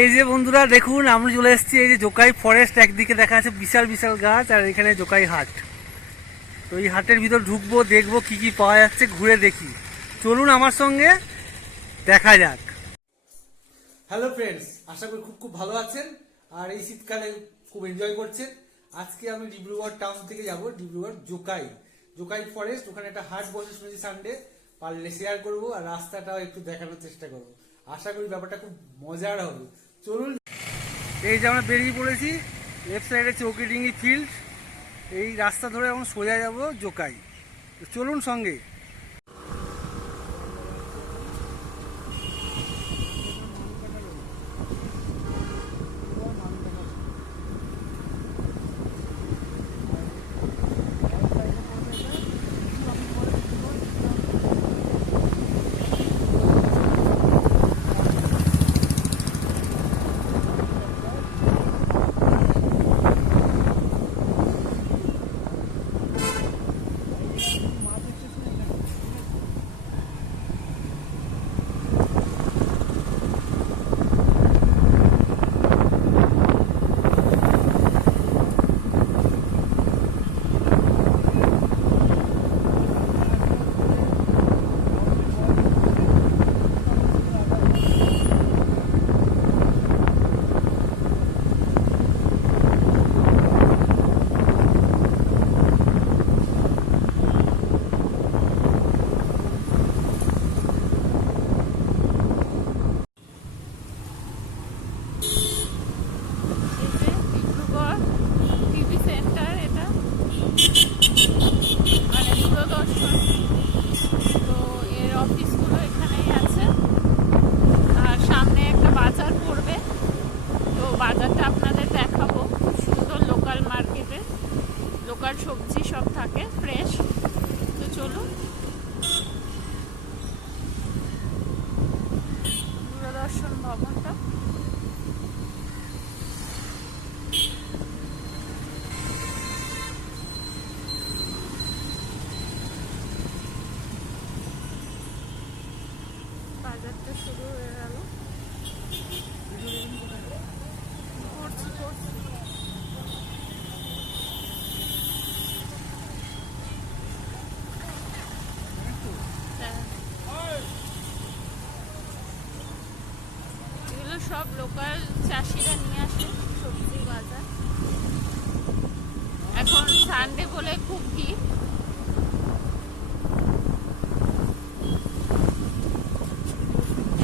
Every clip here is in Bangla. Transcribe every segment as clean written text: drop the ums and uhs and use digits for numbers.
এই যে বন্ধুরা দেখুন, আমরা চলে এসেছি এই যে জোকাই ফরেস্ট। একদিকে দেখা আছে বিশাল বিশাল গাছ, আর এখানে জোকাই হাট। তো এই হাটের ভিতর ঢুকবো, দেখবো কি কি পাওয়া যাচ্ছে, ঘুরে দেখি। চলুন আমার সঙ্গে, দেখা যাক। হ্যালো ফ্রেন্ডস, আশা করি খুব খুব ভালো আছেন আর এই শীতকালে খুব এনজয় করছেন। আজকে আমি ডিব্রুগড় টাউন থেকে যাব ডিব্রুগড় জোকাই ফরেস্ট। ওখানে একটা হাট বসে শুনেছি সানডে, পারলে শেয়ার করবো আর রাস্তাটাও একটু দেখানোর চেষ্টা করবো। আশা করি ব্যাপারটা খুব মজার হবে। চলুন, এই যে আমরা বেরিয়ে পড়েছি। লেফট সাইডে চৌকিডিঙ্গি ফিল্ড, এই রাস্তা ধরে আমরা সোজা যাব জোকাই। তো চলুন সঙ্গে। লোকাল সবজি সব থাকে ফ্রেশ। তো চলুন, দূরদর্শন ভবনটা। বাজারটা শুরু হয়ে গেল। এগুলো সব লোকাল চাষিরা নিয়ে আসে সবজি বাজার। এখন সানডে বলে খুব ভিড়।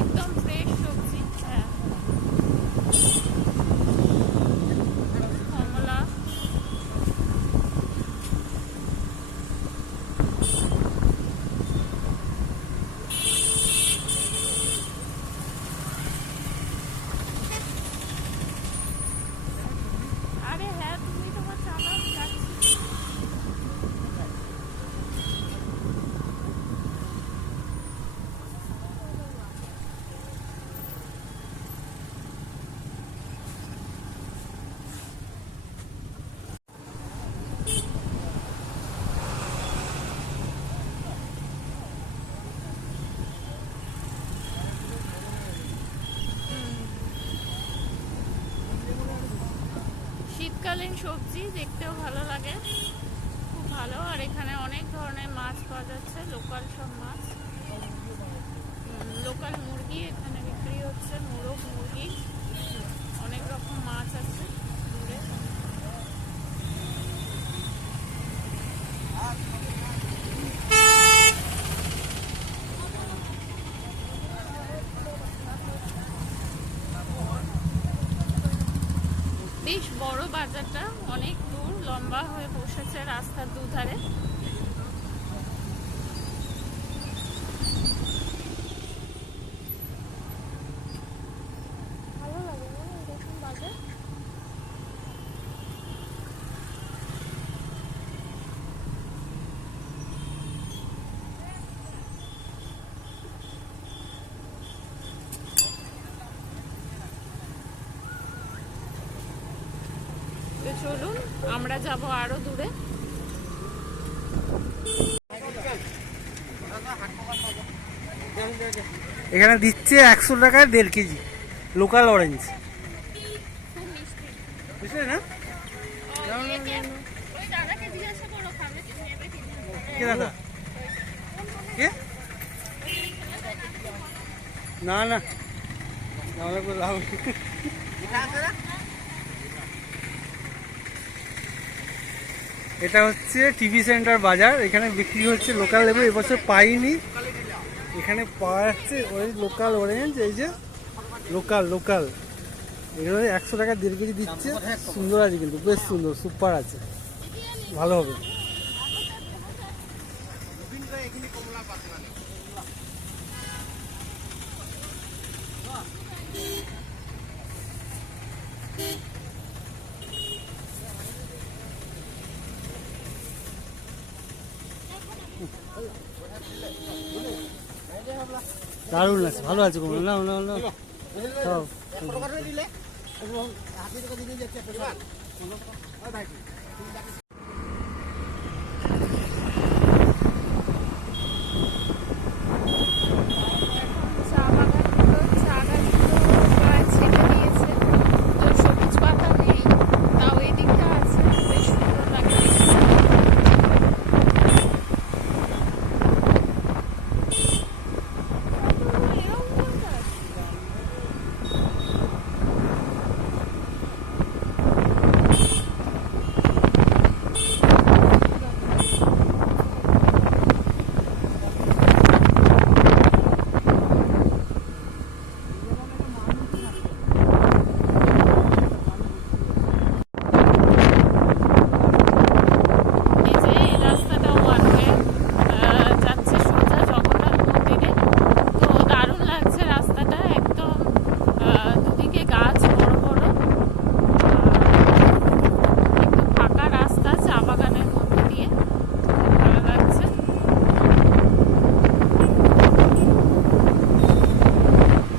একদম ফ্রেশ সবজি। হ্যাঁ, কমলা, আরে হ্যাঁ তুমি তোমার চালাও, যাচ্ছি। শীতকালীন সবজি দেখতেও ভালো লাগে, খুব ভালো। আর এখানে অনেক ধরনের মাছ পাওয়া যাচ্ছে, লোকাল সব মাছ। লোকাল মুরগি এখানে বিক্রি হচ্ছে, মোরগ মুরগি, অনেক রকম মাছ আছে দূরে। বেশ বড় বাজারটা, অনেক দূর লম্বা হয়ে বসেছে রাস্তার দুধারে। ভালো লাগে না এরকম বাজার? চলুন, আমরা যাব আরো দূরে। এখানে দিচ্ছে 100 টাকায় 1.5 কেজি। লোকাল অরেঞ্জ, খুব মিষ্টি। বুঝলে না? ওই দাদাকে জিজ্ঞাসা করো খাবে কি নেবে কি কে দাদা? কে? না না, আমাদের কোনো লাভ নেই। এটা হচ্ছে টিভি সেন্টার বাজার, এখানে বিক্রি হচ্ছে লোকাল লেবু। এবছর পাইনি, এখানে পাওয়া যাচ্ছে ওই লোকাল অরেঞ্জ। এই যে লোকাল লোকাল, এগুলো 100 টাকা 1.5 কেজি দিচ্ছে। সুন্দর আছে কিন্তু, বেশ সুন্দর, সুপার আছে, ভালো হবে। দারুণ লাগছে, ভালো আছে কোমল। না না না, সব চা বাগানগুলো, চা গাছগুলো প্রায় ছেটে দিয়েছে, তো সবুজ পাতা নেই, তাও এই দিকটা আছে, বেশ সুন্দর লাগে দেখতে। এরকম কোনটা? এই যে এই রাস্তাটা ওয়ান ওয়ে যাচ্ছে সোজা জগন্নাথ মন্দিরে। তো দারুণ লাগছে রাস্তাটা, একদম দুদিকে গাছ বড় বড়, একদম ফাঁকা রাস্তা চা বাগানের মধ্যে দিয়ে, খুব ভালো লাগছে।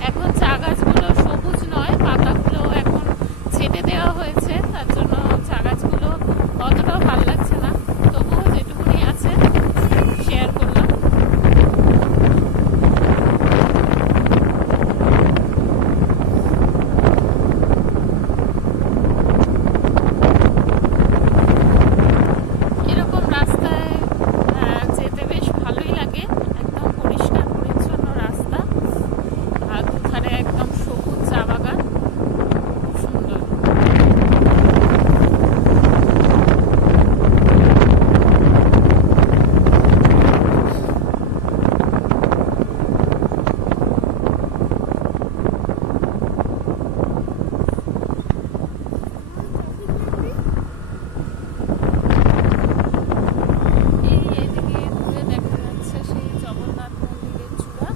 এখন চা গাছগুলো সবুজ নয়, পাতাগুলো এখন ছেটে দেওয়া হয়েছে, তার জন্য চা গাছগুলো অতটাও ভালো লাগছে না, তবুও যেটুকুনি আছে শেয়ার করলাম। এরকম রাস্তায় যেতে বেশ ভালোই লাগে, একদম পরিষ্কার পরিচ্ছন্ন রাস্তা, আর দুধারে একদম সবুজ চা বাগান, খুব সুন্দর। এই এদিকে দূরে দেখা যাচ্ছে সেই জগন্নাথ মন্দিরের চূড়া,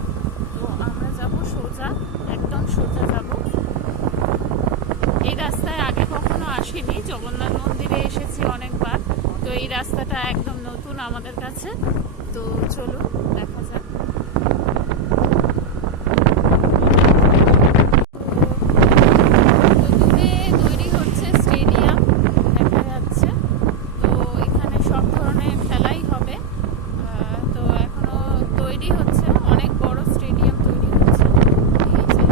তো আমরা যাব সোজা, একদম সোজা যাব। এই রাস্তায় আগে কখনো আসিনি, জগন্নাথ মন্দিরে এসেছি অনেকবার, তো এই রাস্তাটা একদম নতুন আমাদের কাছে, তো চলুন দেখা যাক। তো দূরে তৈরি হচ্ছে স্টেডিয়াম দেখা যাচ্ছে, তো এখানে সব ধরনের খেলাই হবে। তো এখনো তৈরি হচ্ছে, অনেক বড় স্টেডিয়াম তৈরি হচ্ছে। এই যে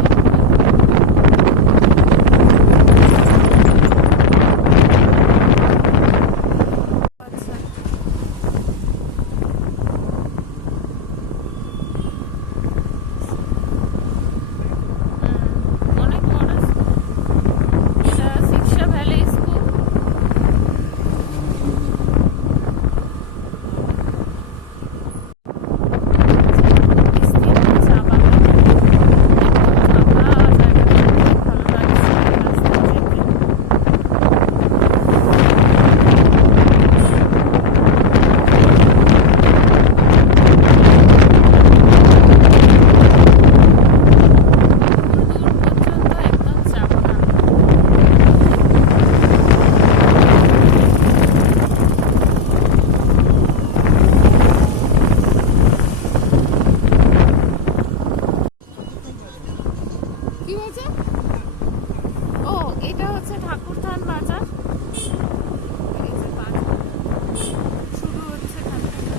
আচ্ছা, অনেক বড় স্কুল, এটা শিক্ষা ভ্যালি স্কুল। বিস্তীর্ণ চা বাগান, একদম ফাঁকা জায়গাটা, খুব ভালো লাগছে এই রাস্তায় যেতে। দূর দূর পর্যন্ত একদম চা বাগান। কি হয়েছে? ও, এটা হচ্ছে ঠাকুরথান বাজার। এই যে বাজার শুরু হচ্ছে এখান থেকে।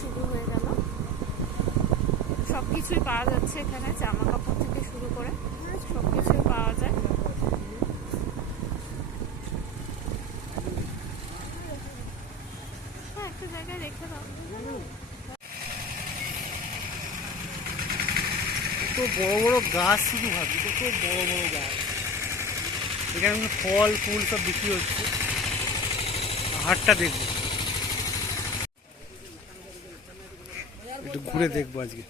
শুরু হয়ে গেল। সব কিছুই পাওয়া যাচ্ছে এখানে, জামা কাপড় থেকে শুরু করে সব কিছুই পাওয়া যায়। হ্যাঁ, একটা জায়গায় রেখে দাও। কত বড় বড় গাছ, শুধু ভাবছি কত বড় বড় গাছ। এখানে ফল ফুল সব বিক্রি হচ্ছে। হাটটা দেখবো, একটু ঘুরে দেখবো আজকে।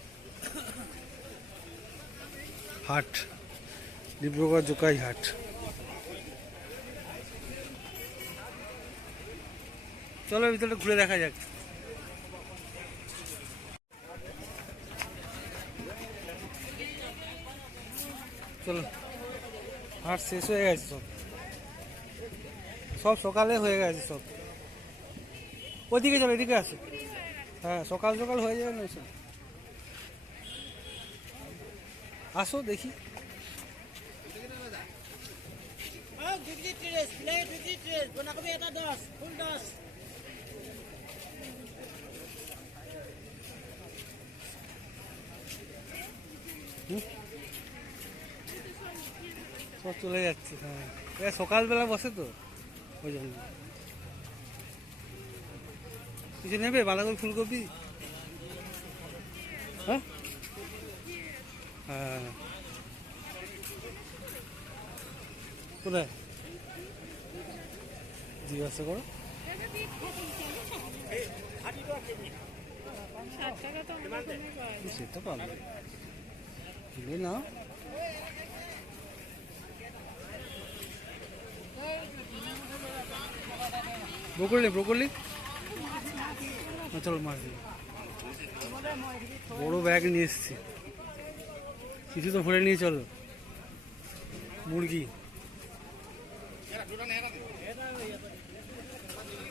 হাট, ডিব্রুগড় জোকাই হাট। চলো ভিতরে ঘুরে দেখা যাক। চলো, হাট শেষ হয়ে গেছে সব, সব সকালে হয়ে গেছে সব। ওদিকে চলো, এদিকে আসো। হ্যাঁ, সকাল সকাল হয়ে যাবে না সব। আসো দেখি। সব চলে যাচ্ছে। হ্যাঁ, এরা সকালবেলা বসে তো, ওই জন্য। কিছু নেবে? বাঁধাকপি, ফুলকপি? হ্যাঁ হ্যাঁ, কোথায় জিজ্ঞাসা করো। 60 টাকা তো আমরা ওখানে পাই। সেটা পাবে, কিনে নাও। Broccoli, broccoli. চলো মাছ দিই। বড় ব্যাগ নিয়ে এসছি, কিছু তো ভরে নিয়ে চলো। মুরগি,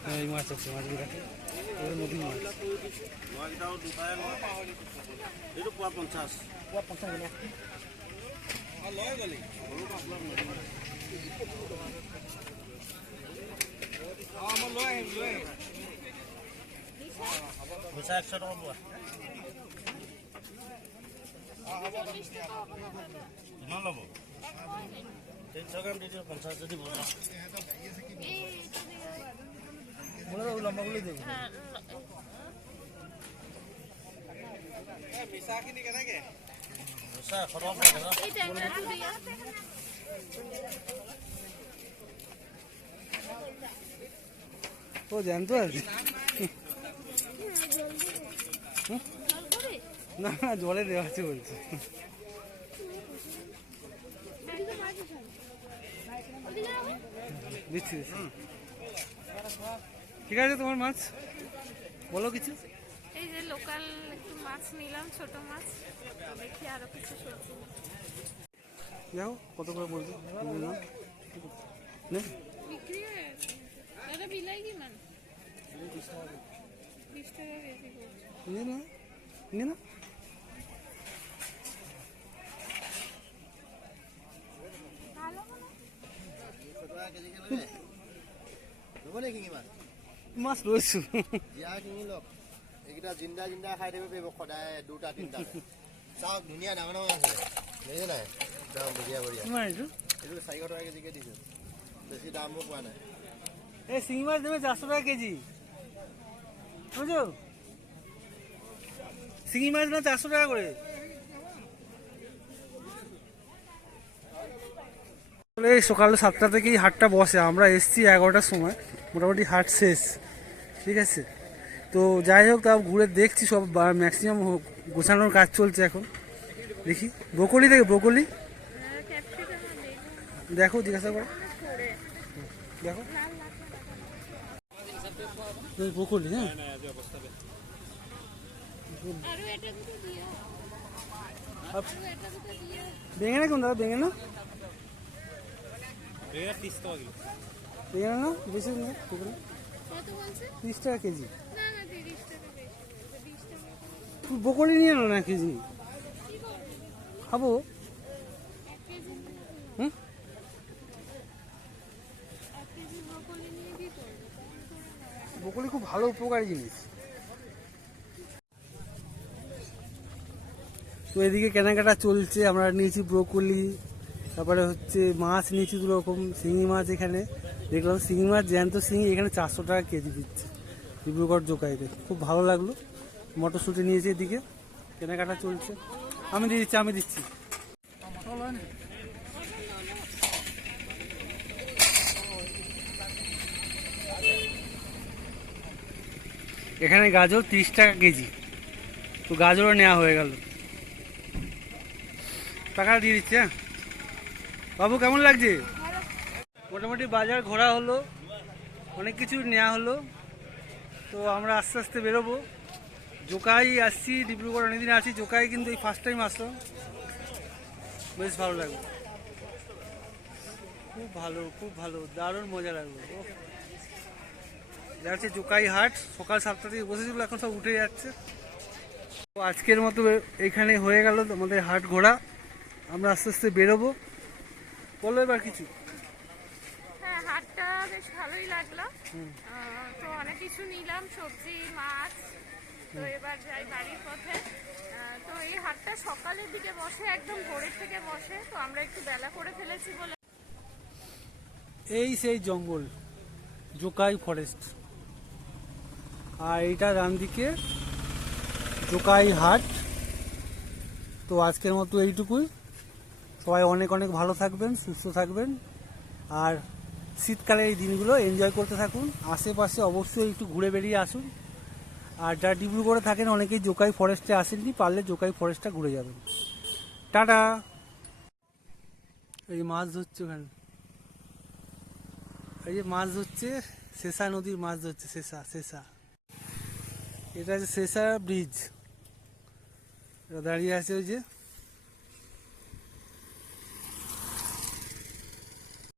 হ্যাঁ এই মাছ আছে, মাছগুলো দেখে নদীর মাছ। লম্বাগুলো দেবো। ও জানতো আর কি। না না, জলে দেওয়া আছে বলছে। দিচ্ছি, ঠিক আছে। তোমার মাছ বলো কিছু। এই যে লোকাল একটু মাছ নিলাম, ছোট মাছ। দেখি আরো কিছু সবজি দেখো কত করে বলছো। বিক্রি হয়ে গেছে। দাদা বিলাই কি মান? 20 টাকা কেজি করছে। নিয়ে না, নিয়ে না। মাছ লৈছো। এইকেইটা জিন্দা জিন্দা খাই থাকিব পাৰিব সদায়, 2টা 3টা। চাওক ধুনীয়া ডাঙৰ ডাঙৰ আছে, দেখিছে নাই? একদম বঢ়িয়া বঢ়িয়া। কিমান এইটো? এইটো 400 টকা কেজিকে দিছোঁ, বেছি দামো পোৱা নাই। এই শিঙি মাছ দেবে 400 টাকা কেজি, বুঝছো? শিঙি মাছ না 400 টাকা করে। এই সকাল 7টা থেকেই হাটটা বসে, আমরা এসছি 11টার সময়, মোটামুটি হাট শেষ। ঠিক আছে, তো যাই হোক, তাও ঘুরে দেখছি সব, ম্যাক্সিমাম গোছানোর কাজ চলছে এখন। দেখি ব্রোকলি, দেখে ব্রোকলি দেখো, জিজ্ঞাসা করো, দেখো ব্রোকলি। হ্যাঁ, বেঙেনা কোন দাদা? বেঙেনা, বেঙেনা না বেশি না, 30 টাকা কেজি। ব্রোকলি নিয়ে এলো না কেজি, খাবো। হুম, ব্রোকলি খুব ভালো উপকারী জিনিস। তো এদিকে কেনাকাটা চলছে। আমরা নিয়েছি ব্রোকলি, তারপরে হচ্ছে মাছ নিয়েছি 2 রকম, শিঙি মাছ। এখানে দেখলাম শিঙি মাছ, জ্যান্ত শিঙি এখানে 400 টাকা কেজি দিচ্ছে ডিব্রুগড় জোকাইতে, খুব ভালো লাগলো। মটরশুঁটি নিয়েছি, এদিকে কেনাকাটা চলছে। আমি দিচ্ছি। এখানে গাজর 30 টাকা কেজি, তো গাজরও নেওয়া হয়ে গেল। টাকা দিয়ে দিচ্ছে। হ্যাঁ বাবু, কেমন লাগছে? মোটামুটি বাজার ঘোরা হলো, অনেক কিছু নেওয়া হলো। তো আমরা আস্তে আস্তে বেরোবো। জোকাই আসছি, ডিব্রুগড় অনেকদিন আসছি, জোকাই কিন্তু এই ফার্স্ট টাইম আসলাম। বেশ ভালো লাগলো, খুব ভালো, দারুণ মজা লাগলো। এটা হচ্ছে জোকাই হাট। সকাল 7টা থেকে বসেছিল, এখন সব উঠে যাচ্ছে। তো আজকের মতো এখানে হয়ে গেল আমাদের হাট ঘোরা। আমরা আস্তে আস্তে বেরোবো। বলো এবার কিছু। হ্যাঁ, হাটটা বেশ ভালোই লাগলো। তো অনেক কিছু নিলাম, সবজি, মাছ। তো এবার যাই বাড়ির পথে। তো এই হাটটা সকালের দিকে বসে, একদম ভোরের থেকে বসে। তো আমরা একটু বেলা করে ফেলেছি বলে। এই সেই জঙ্গল, জোকাই ফরেস্ট। আর এইটা ডান দিকে জোকাই হাট। তো আজকের মতো এইটুকুই। সবাই অনেক অনেক ভালো থাকবেন, সুস্থ থাকবেন। আর শীতকালের এই দিনগুলো এনজয় করতে থাকুন। আশেপাশে অবশ্যই একটু ঘুরে বেরিয়ে আসুন। আর যারা ডিব্রুগড়ে থাকেন, অনেকেই জোকাই ফরেস্টে আসেননি, পারলে জোকাই ফরেস্টটা ঘুরে যাবেন। টাটা। এই মাছ ধরছে ওখানে, এই যে মাছ ধরছে, শেষা নদীর মাছ ধরছে। শেষা এটা হচ্ছে শেষা ব্রিজ, দাঁড়িয়ে আছে ওই যে।